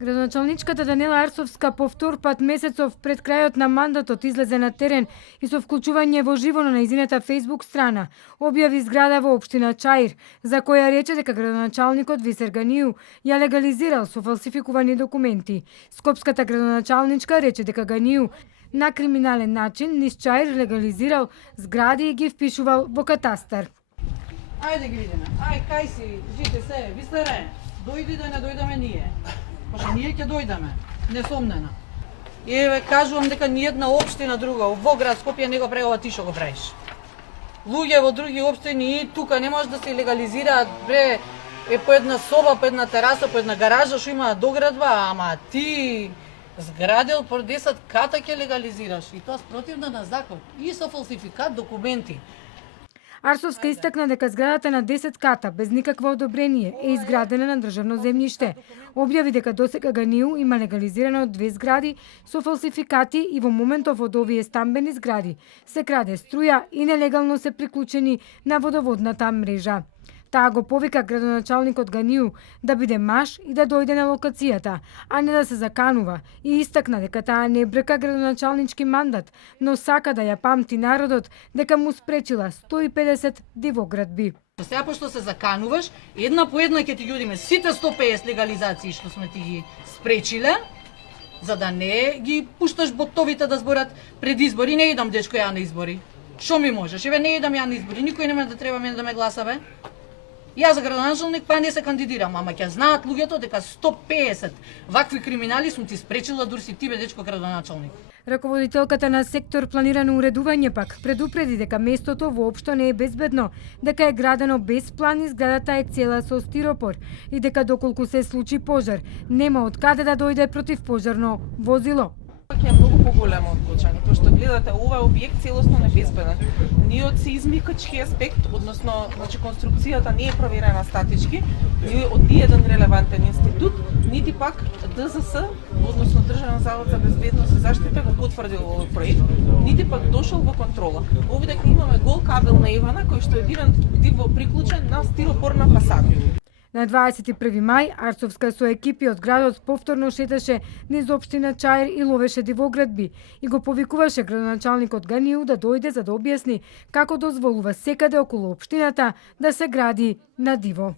Градоначалничката Данела Арсовска по втор пат месецов пред крајот на мандатот излезе на терен и со вклучување во живо на нејзината Facebook страна објави зграда во општина Чаир, за која рече дека градоначалникот Висер Ганију ја легализирал со фалсификувани документи. Скопската градоначалничка рече дека Ганију на криминален начин низ Чаир легализирал згради и ги впишувал во катастар. Ајде ги видиме. Ај, кај си, жите се, Висере, дојди да не дојдеме ние. Пошто ние ќе дојдеме, несомнено. И еве кажувам дека ниједна општина друга во град Скопје не го прави ова ти што го правиш. Луѓе во други општини и тука не може да се легализираат бре по една соба, по една тераса, по една гаража што има доградба, ама ти зградел по 10 ката ќе легализираш и тоа спротивно на закон и со фалсификат документи. Арсовска истакна дека зградата на 10 ката без никакво одобрение е изградена на државно земјиште. Објави дека досега Ганију има легализирано 2 згради со фалсификати и во моментов од овие стамбени згради се краде струја и нелегално се приклучени на водоводната мрежа. Таа го повика градоначалникот Ганију да биде маж и да дојде на локацијата, а не да се заканува, и истакна дека таа не брка градоначалнички мандат, но сака да ја памти народот дека му спречила 150 дивоградби. Сега пошто се закануваш, една по една ќе ти ги одиме сите 150 легализации што сме ти ги спречиле, за да не ги пушташ ботовите да зборат пред избори. Не идам, дечко, ја на избори. Што ми можеш? Еве, не идам ја на избори, никој нема да треба мене да ме гласа, бе. Јас за градоначалник па не се кандидирам, ама ќе знаат луѓето дека 150 вакви криминали сум ти спречила дури си ти, бе, дечко, градоначалник. Раководителката на сектор планирано уредување пак предупреди дека местото воопшто не е безбедно, дека е градено без план и зградата е цела со стиропор и дека доколку се случи пожар, нема од каде да дојде противпожарно возило. Е многу поголемо од Кочани, пошто гледате, ова е објект целосно небезбеден. Ни од сеизмикачки аспект, односно, конструкцијата не е проверена статички, ни од ниеден релевантен институт, нити пак ДЗС, односно Државен завод за безбедност и заштита го потврдил овој проект, нити пак дошол во контрола. Овде имаме гол кабел на Ивана кој што е диво приклучен на стиропорна фасада. На 21 мај, Арсовска со екипи од градот повторно шеташе низ општина Чаир и ловеше дивоградби и го повикуваше градоначалникот Ганију да дојде за да објасни како дозволува секаде околу општината да се гради на диво.